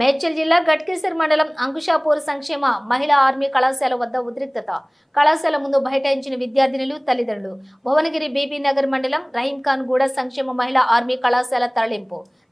మేడ్చల్ జిల్లా గట్కేసర్ మండలం అంకుషాపూర్ సంక్షేమ మహిళా ఆర్మీ కళాశాల వద్ద ఉద్రిక్తత. కళాశాల ముందు బైఠాయించిన విద్యార్థినులు, తల్లిదండ్రులు. భువనగిరి బీబీ నగర్ మండలం రహీంఖాన్ గూడ సంక్షేమ మహిళా ఆర్మీ కళాశాల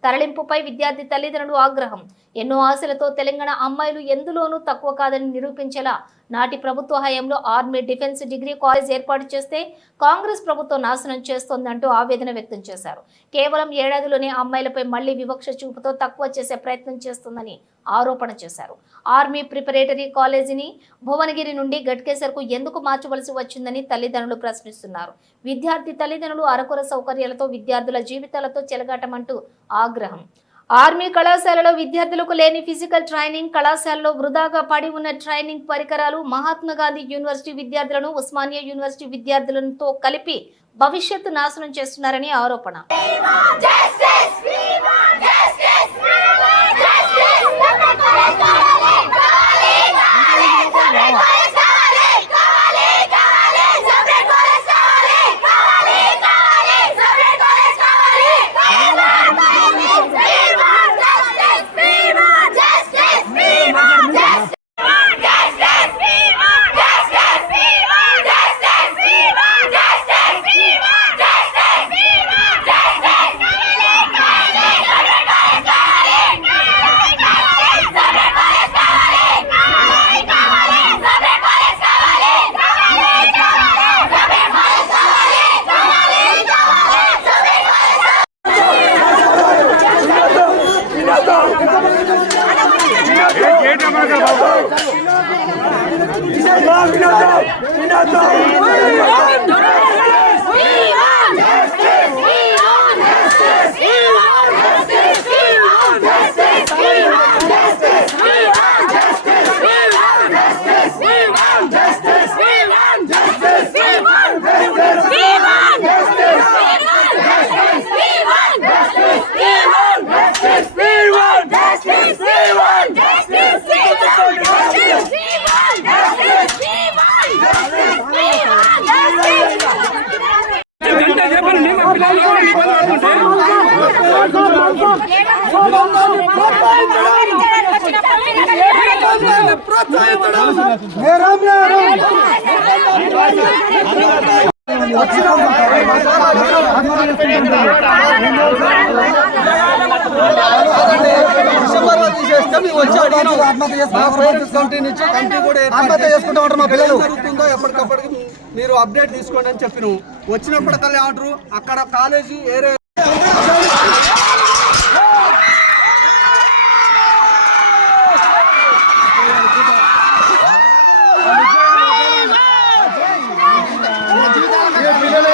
తరలింపుపై విద్యార్థి తల్లిదండ్రులు ఆగ్రహం. ఎన్నో ఆశలతో తెలంగాణ అమ్మాయిలు ఎందులోనూ తక్కువ కాదని నిరూపించేలా నాటి ప్రభుత్వ హయాంలో ఆర్మీ డిఫెన్స్ డిగ్రీ కాలేజ్ ఏర్పాటు చేస్తే కాంగ్రెస్ ప్రభుత్వం నాశనం చేస్తోందంటూ ఆవేదన వ్యక్తం చేశారు. కేవలం ఏడాదిలోనే అమ్మాయిలపై మళ్లీ వివక్ష చూపుతో తక్కువ చేసే ప్రయత్నం చేస్తుందని ఆరోపణ చేశారు. ఆర్మీ ప్రిపరేటరీ కాలేజీని భువనగిరి నుండి గట్కేసర్కు ఎందుకు మార్చవలసి వచ్చిందని తల్లిదండ్రులు ప్రశ్నిస్తున్నారు. విద్యార్థి తల్లిదండ్రులు అరకొర సౌకర్యాలతో విద్యార్థుల జీవితాలతో చెలగాటమంటూ ఆగ్రహం. ఆర్మీ కళాశాలలో విద్యార్థులకు లేని ఫిజికల్ ట్రైనింగ్, కళాశాలలో వృధాగా పడి ఉన్న ట్రైనింగ్ పరికరాలు, మహాత్మా గాంధీ యూనివర్సిటీ విద్యార్థులను, ఉస్మానియా యూనివర్సిటీ విద్యార్థులతో కలిపి భవిష్యత్తు నాశనం చేస్తున్నారని ఆరోపణ. ఎప్పటికప్పటికి మీరు అప్డేట్ తీసుకోండి అని చెప్పిన వచ్చినప్పటికల్లా ఆర్డరు అక్కడ కాలేజీ ఏరే పిల్లలు